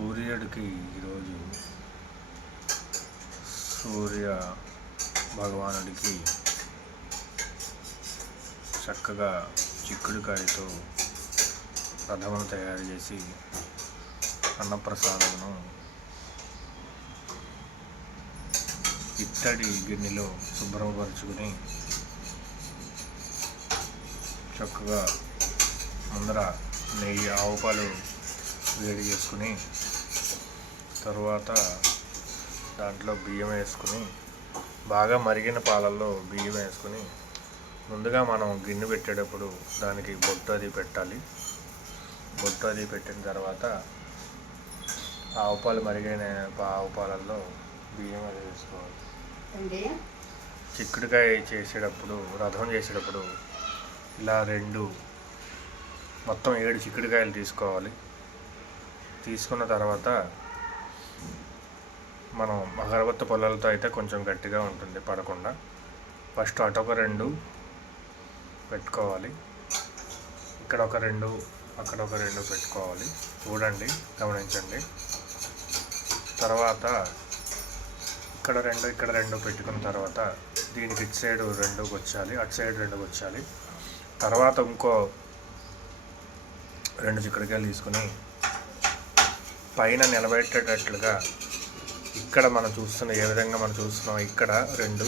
సూర్యుడికి ఈరోజు సూర్య భగవానుడికి చక్కగా చిక్కుడుకాయతో రథమును తయారు చేసి అన్నప్రసాదమును ఇత్తడి గిన్నెలో శుభ్రపరుచుకుని చక్కగా ముందర నెయ్యి ఆవు పాలు వేడి చేసుకుని తరువాత దాంట్లో బియ్యం వేసుకుని బాగా మరిగిన పాలల్లో బియ్యం వేసుకుని ముందుగా మనం గిన్నె పెట్టేటప్పుడు దానికి బొట్టు అది పెట్టాలి. బొట్టు అది పెట్టిన తర్వాత ఆవు పాలు మరిగిన ఆవు పాలల్లో బియ్యం అది వేసుకోవాలి. చిక్కుడుకాయ చేసేటప్పుడు రథం చేసేటప్పుడు ఇలా రెండు మొత్తం ఏడు చిక్కుడుకాయలు తీసుకోవాలి. తీసుకున్న తర్వాత మనం అగరబత్తి పొలాలతో అయితే కొంచెం గట్టిగా ఉంటుంది పడకుండా. ఫస్ట్ అటొక రెండు పెట్టుకోవాలి. ఇక్కడ ఒక రెండు అక్కడ ఒక రెండు పెట్టుకోవాలి. చూడండి గమనించండి. తర్వాత ఇక్కడ రెండు ఇక్కడ రెండు పెట్టుకున్న తర్వాత దీనికి ఇటు సైడ్ రెండు వచ్చాలి అటు సైడ్ రెండు వచ్చాలి. తర్వాత ఇంకో రెండు చిక్కడికాయలు తీసుకుని పైన నిలబెట్టేటట్లుగా ఇక్కడ మనం చూస్తున్న ఏ విధంగా మనం చూస్తున్నాం ఇక్కడ రెండు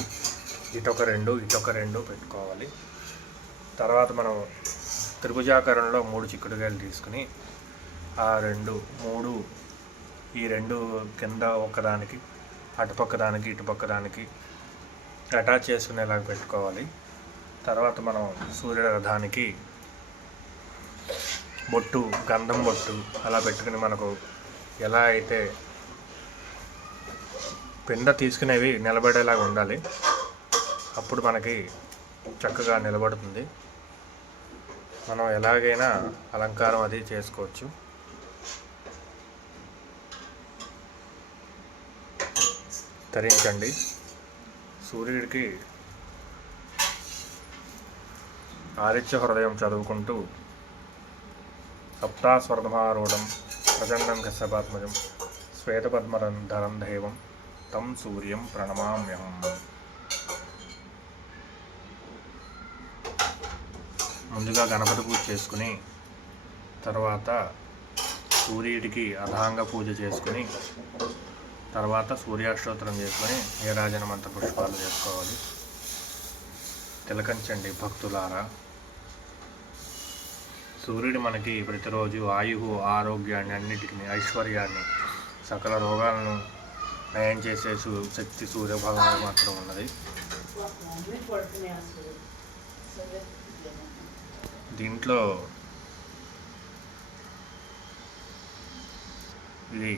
ఇటొక రెండు ఇటొక రెండు పెట్టుకోవాలి. తర్వాత మనం త్రిభుజాకారంలో మూడు చిక్కుడుగాయలు తీసుకుని ఆ రెండు మూడు ఈ రెండు కింద ఒకదానికి అటుపక్క దానికి ఇటుపక్క దానికి అటాచ్ చేసుకునేలాగా పెట్టుకోవాలి. తర్వాత మనం సూర్య రథానికి బొట్టు గంధం బొట్టు అలా పెట్టుకుని మనకు ఎలా అయితే పిండ తీసుకునేవి నిలబడేలాగా ఉండాలి. అప్పుడు మనకి చక్కగా నిలబడుతుంది. మనం ఎలాగైనా అలంకారం అది చేసుకోవచ్చు. ధరించండి సూర్యుడికి ఆదిత్య హృదయం చదువుకుంటూ సప్తాస్వర్ధమారూఢం ప్రచండం కశ్యపాత్మజం ధరం దైవం తం సూర్యం ప్రణమామ్యహం ముందుగా గణపతి పూజ చేసుకుని తర్వాత సూర్యుడికి అధాంగ పూజ చేసుకుని తర్వాత సూర్యాష్టోత్రం చేసుకొని నీరాజన మంత్ర పుష్పాలు చేసుకోవాలి. తిలకంచండి భక్తులారా. సూర్యుడు మనకి ప్రతిరోజు ఆయువు ఆరోగ్యాన్ని అన్నిటికీ ఐశ్వర్యాన్ని సకల రోగాలను నయం చేసే శక్తి సూర్య భగవాను మాత్రం ఉన్నది. దీంట్లో ఇది